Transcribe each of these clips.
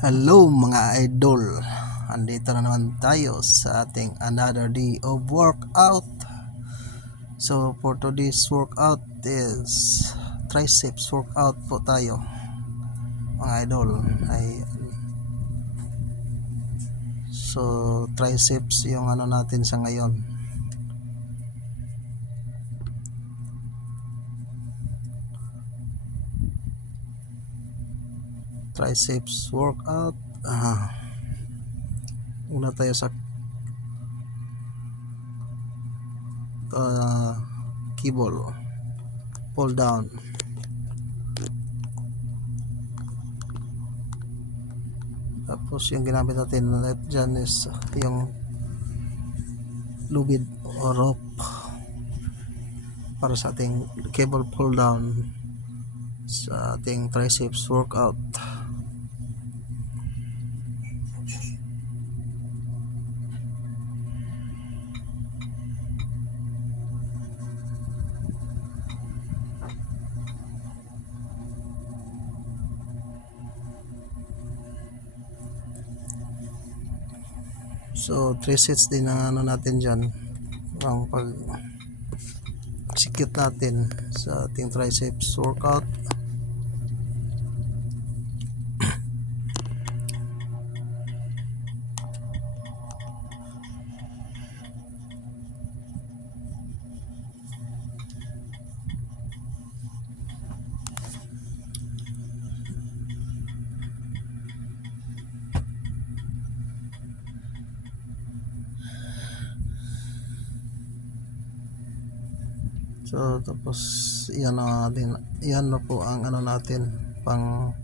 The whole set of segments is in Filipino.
Hello mga idol, andito na naman tayo sa ating another day of workout. So for today's workout is triceps workout po tayo mga idol. So triceps yung ano natin sa ngayon. Triceps workout. Una tayo sa cable pull down. Tapos yung ginamit natin dyan is yung lubid o rope para sa ating cable pull down sa ating triceps workout. So 3 sets din ang ano natin dyan, ang pag execute natin sa ating triceps workout. So tapos yan na po ang ano natin, pang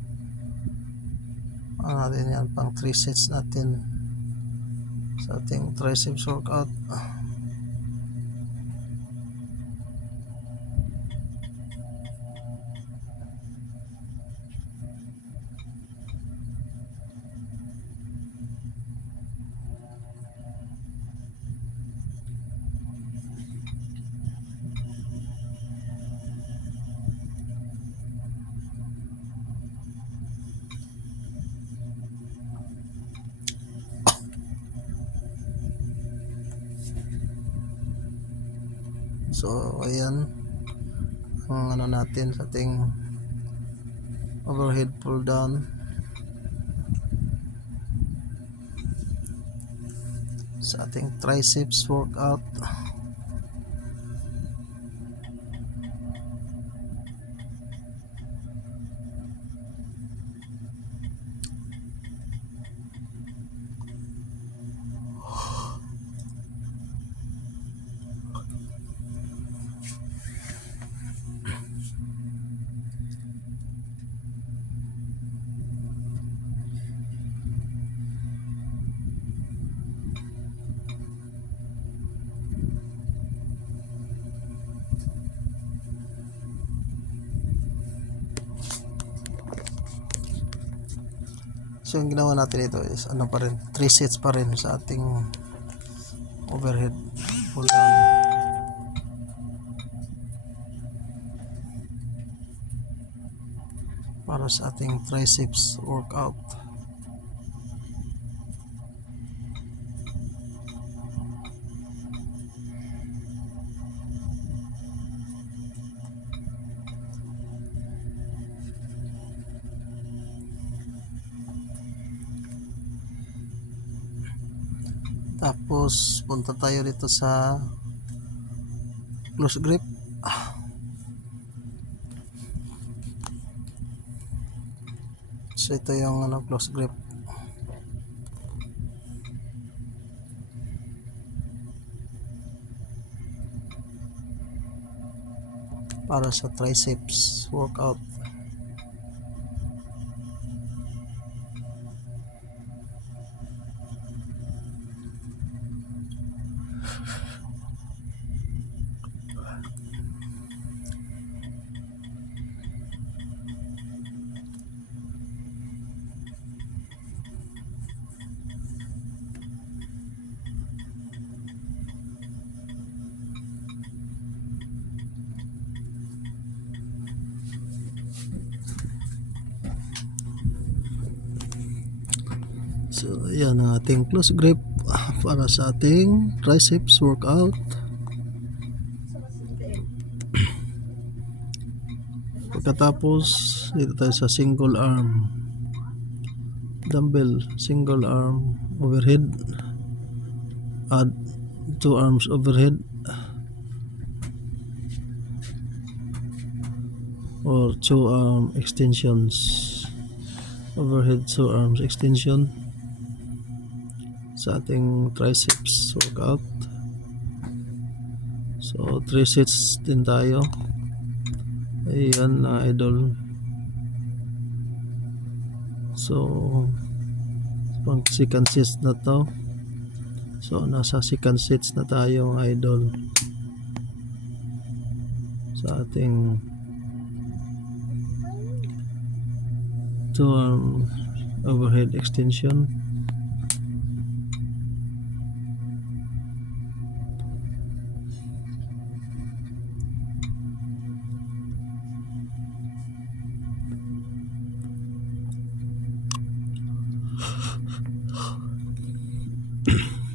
ano natin yan, pang 3 sets natin sa ating triceps workout. So ayan ang ano natin sa ating overhead pull down sa ating triceps workout. So yung ginawa natin ito is ano pa rin, 3 sets pa rin sa ating overhead pull down para sa ating triceps workout. Tapos punta tayo dito sa close grip. So ito yung ano, close grip para sa triceps workout. So yan ang ating close grip para sa ating triceps workout. Pagkatapos dito tayo sa single arm dumbbell, single arm overhead, add 2 arms overhead or 2 arm extensions, overhead 2 arms extension sa ating triceps workout. So 3 sets din tayo. Ayan na idol. So pang second sets na to. So nasa second sets na tayo idol sa ating 2 arm overhead extension.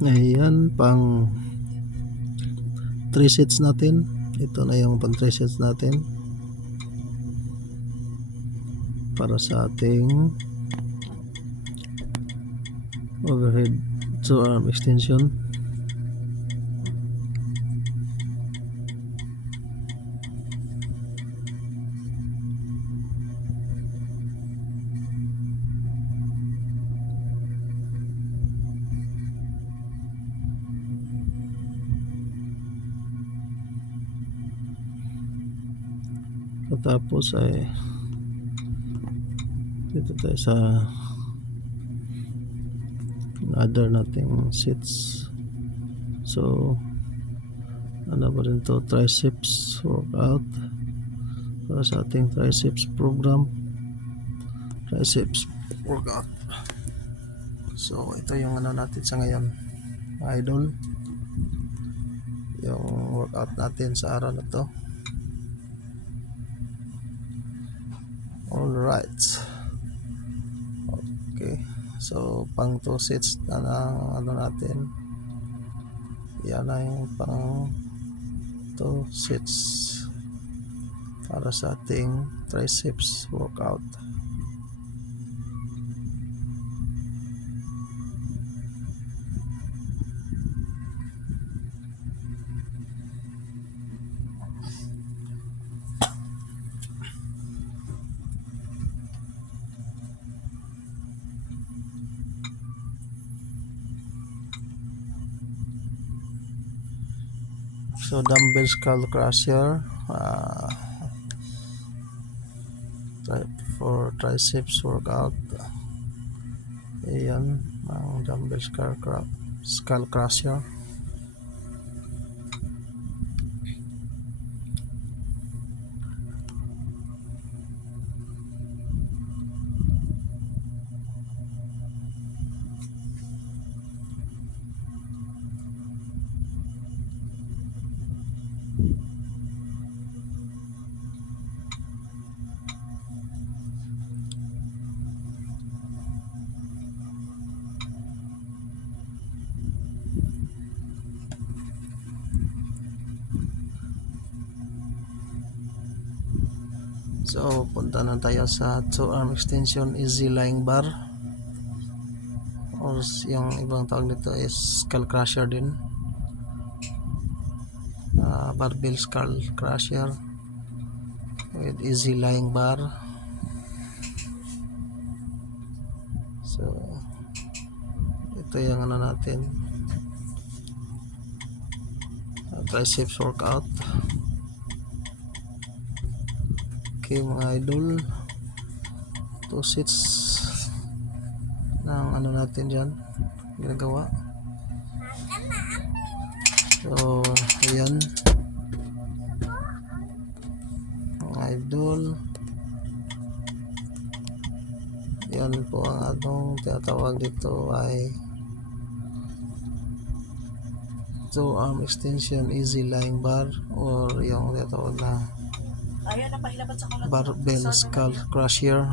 Ayan, pang 3 sets natin. Ito na yung pang 3 sets natin para sa ating overhead 2 arm extension. Tapos ay dito tayo sa other nating sets. So ano ba rin to, triceps workout para sa ating triceps program, triceps workout. So ito yung ano natin sa ngayon mga idol, yung workout natin sa araw na to. Alright, okay, so pang 2 sets na ng ano natin. Yan na yung pang 2 sets para sa ating triceps workout. So dumbbell skull crusher for triceps workout. Ayan ang dumbbell skull crusher. So punta na tayo sa 2 arm extension easy lying bar, or yung ibang tawag nito is skull crusher din, barbell skull crusher with easy lying bar. So ito yung ano natin, triceps workout. Okay mga idol, 2 sets ng ano natin dyan ginagawa. So ayan mga idol, yan po ang atong tinatawag dito ay 2 arm extension easy lying bar, or yung tinatawag na barbell skull crusher.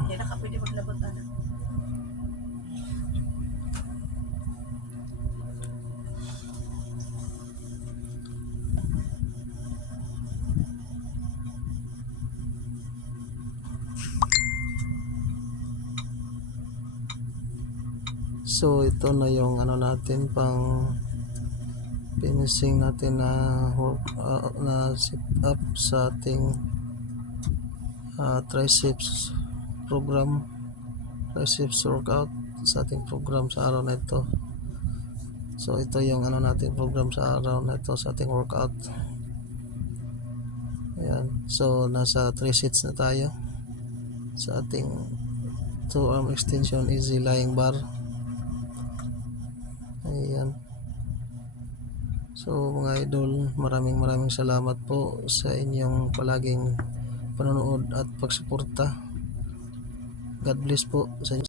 So ito na yung ano natin pang finishing natin na na sit up sa ating triceps program, triceps workout sa ating program sa araw na ito. So ito yung ano natin program sa araw na ito sa ating workout. Ayan. So nasa 3 sets na tayo sa ating 2 arm extension easy lying bar. Ayan. So mga idol, maraming salamat po sa inyong palaging panonood at pagsuporta. God bless po sa inyo.